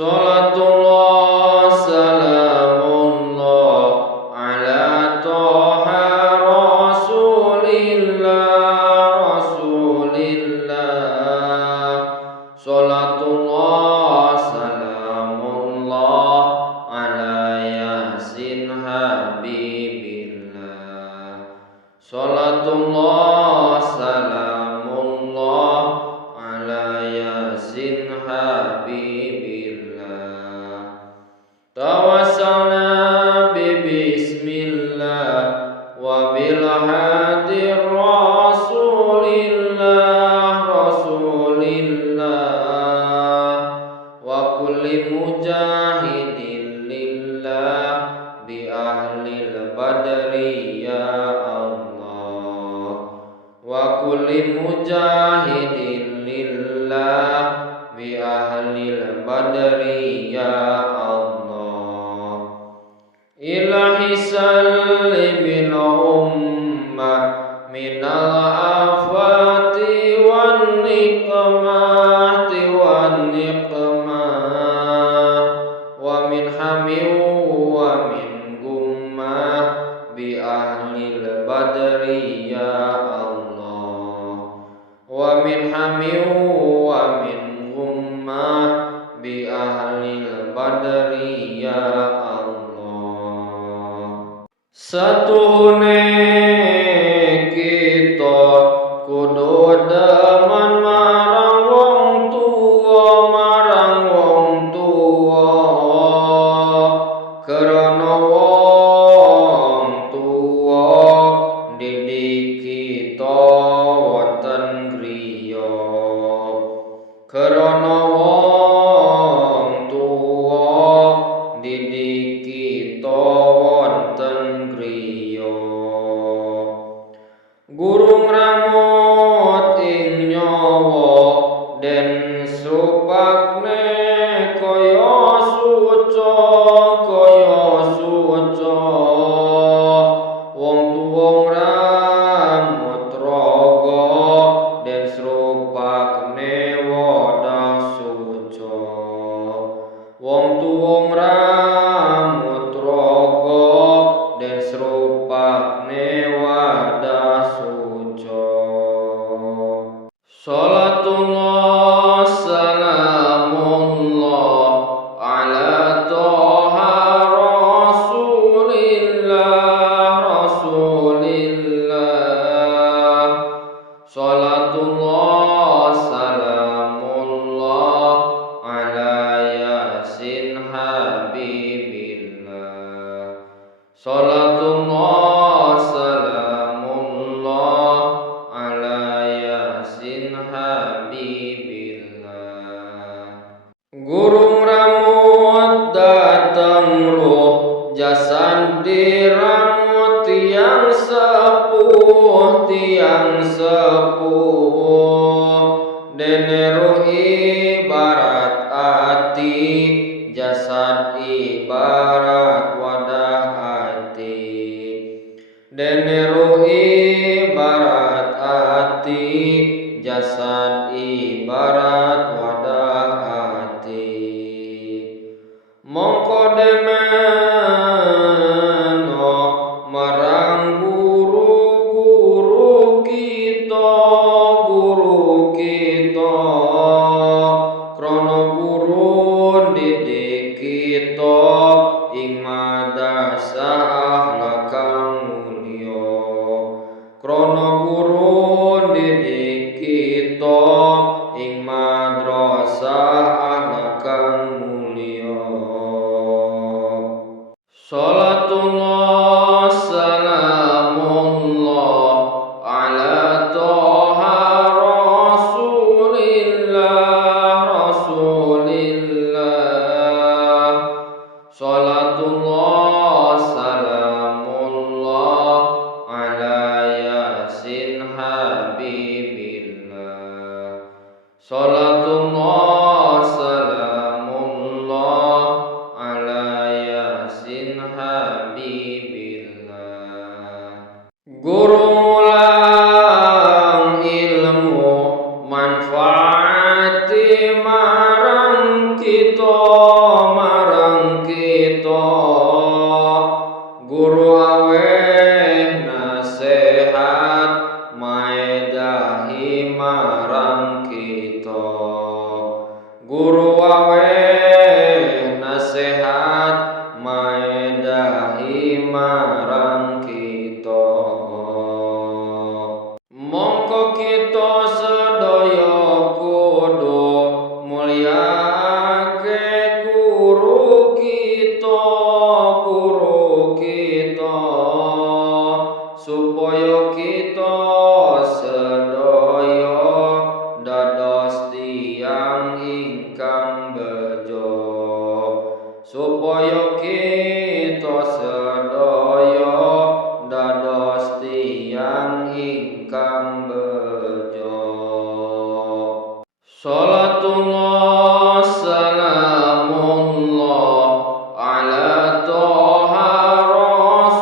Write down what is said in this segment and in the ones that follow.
Salatullah salamullah ala toha rasulillah. Salatullah salamullah ala yasin habibillah. Salatullah salamullah ala yasin habibillah. Tawassalna bismillah wa bil hadir rasulillah wa kulli mujahidin lillah bi ahlil badri ya Allah, wa kulli mujahidin lillah bi ahlil badri ya Allah. Ilahi salli bil ummah minal afati wan niqmati wan niqmah wa min hami wa min gummah bi ahlil badri ya Allah, wa min hami wa min gummah bi ahlil badri ya Allah. Satuhune kita kudu demen marang wong tuwa karena wong tuwa didik kita wonten griya, karena wong tuwa didik kita wonten griya. Guru ngramut ing nyawa den srupakne kaya suca wong tuwa ngramut raga den srupakne wadah suca. Wong tuwa ngramut raga den srupakne wadah suca. Salatullah salamullah ala toha rasulillah. Salatullah salamullah ala yasin habibillah. Salatullah salamullah ala yasin habibillah. Guru ngramut dateng ruh jasad diramut tiang sepuh dene ruh ibarat ati, jasad ibarat wadah ati. Dene ruh ibarat ati, jasad ibarat wadah ati. Mongko demeno marang guru kita krana guru marang kita, guru aweh nasehat maedahi marang kita, guru aweh nasehat maedahi marang kita. Mongko kita sedaya kudu mulyaake guru kita, supaya kita sedaya dados tiyang ingkang bejo, supaya kita sedaya dados tiyang ingkang bejo. Salatullah salamullah ala toha rasulillah,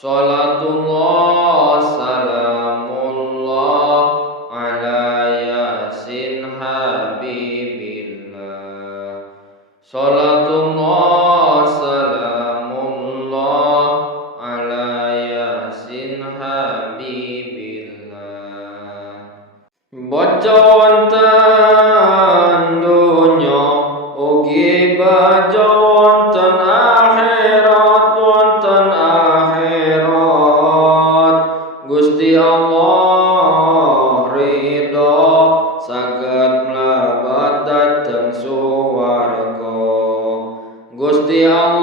salatullah salamullah ala yasin habibillah, salatullah salamullah ala yasin habibillah. Baca wonten dunya ugi baca wonten akhirat, Gusti Allah ridho saged mlebet dhateng suwarga, Gusti Allah